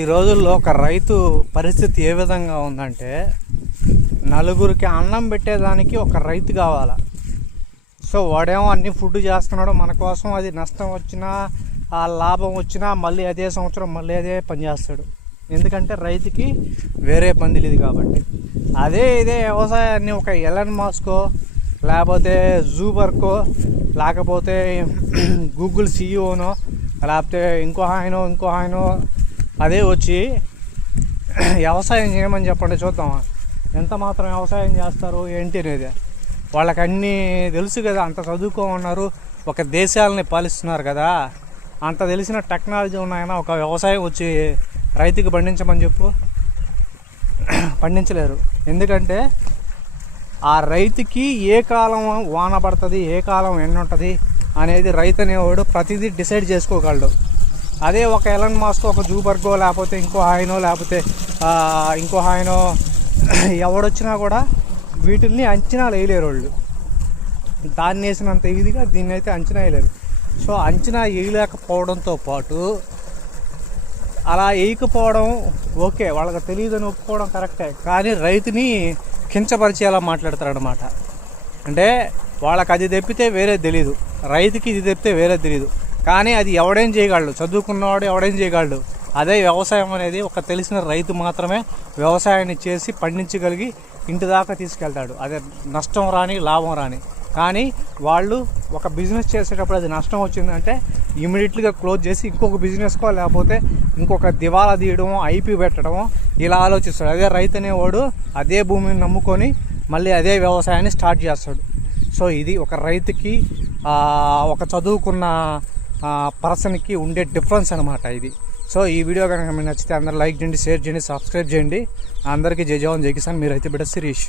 ఈ రోజుల్లో ఒక రైతు పరిస్థితి ఏ విధంగా ఉందంటే, నలుగురికి అన్నం పెట్టేదానికి ఒక రైతు కావాలా. సో వాడేమో అన్ని ఫుడ్ చేస్తున్నాడు మన కోసం. అది నష్టం వచ్చినా ఆ లాభం వచ్చినా మళ్ళీ అదే సంవత్సరం మళ్ళీ అదే పని చేస్తాడు. ఎందుకంటే రైతుకి వేరే పని తెలియదు కాబట్టి. ఇదే వ్యవసాయాన్ని ఒక ఎలన్ మాస్కో, లేకపోతే జూబర్కో, లేకపోతే గూగుల్ సీఈఓనో, లేకపోతే ఇంకో ఆయనో అదే వచ్చి వ్యవసాయం చేయమని చెప్పండి, చూద్దామా ఎంత మాత్రం వ్యవసాయం చేస్తారు ఏంటి అనేది. వాళ్ళకి అన్నీ తెలుసు కదా, అంత చదువుకోమన్నారు, ఒక దేశాలని పాలిస్తున్నారు కదా, అంత తెలిసిన టెక్నాలజీ ఉన్నాయన్నా ఒక వ్యవసాయం వచ్చి రైతుకి పండించమని చెప్పు, పండించలేరు. ఎందుకంటే ఆ రైతుకి ఏ కాలం వాన పడుతుంది, ఏ కాలం ఎండ ఉంటుంది అనేది రైతు అనేవాడు ప్రతిదీ డిసైడ్ చేసుకోగలడు. అదే ఒక ఎలన్ మాస్కో, ఒక జూబర్గో, లేకపోతే ఇంకో ఆయనో ఎవడొచ్చినా కూడా వీటిల్ని అంచనా వేయలేరు వాళ్ళు. దాన్ని వేసినంత ఈజీగా దీన్ని అయితే అంచనా వేయలేరు. సో అంచనా వేయలేకపోవడంతో పాటు అలా వేయకపోవడం ఓకే, వాళ్ళకి తెలియదని ఒప్పుకోవడం కరెక్టే, కానీ రైతుని కించపరిచేలా మాట్లాడతారనమాట. అంటే వాళ్ళకి అది తెప్పితే వేరే తెలీదు, రైతుకి ఇది తెప్పితే వేరే తెలీదు. కానీ అది ఎవడేం చేయగలడు, చదువుకున్నవాడు ఎవడేం చేయగలడు. అదే వ్యవసాయం అనేది ఒక తెలిసిన రైతు మాత్రమే వ్యవసాయాన్ని చేసి పండించగలిగి ఇంటి దాకా తీసుకెళ్తాడు. అదే నష్టం రాని లాభం రాని. కానీ వాళ్ళు ఒక బిజినెస్ చేసేటప్పుడు అది నష్టం వచ్చిందంటే ఇమీడియట్గా క్లోజ్ చేసి ఇంకొక బిజినెస్కో, లేకపోతే ఇంకొక దివాలా తీయడమో, ఐపీ పెట్టడమో ఇలా ఆలోచిస్తాడు. అదే రైతు అనేవాడు అదే భూమిని నమ్ముకొని మళ్ళీ అదే వ్యవసాయాన్ని స్టార్ట్ చేస్తాడు. సో ఇది ఒక రైతుకి ఒక చదువుకున్న పర్సన్కి ఉండే డిఫరెన్స్ అనమాట ఇది. సో ఈ వీడియో కనుక మీకు నచ్చితే అందరూ లైక్ చేయండి, షేర్ చేయండి, సబ్స్క్రైబ్ చేయండి. అందరికీ జై జవాన్ జై కిసాన్. మీరైతే బిడ్డ శిరీష్.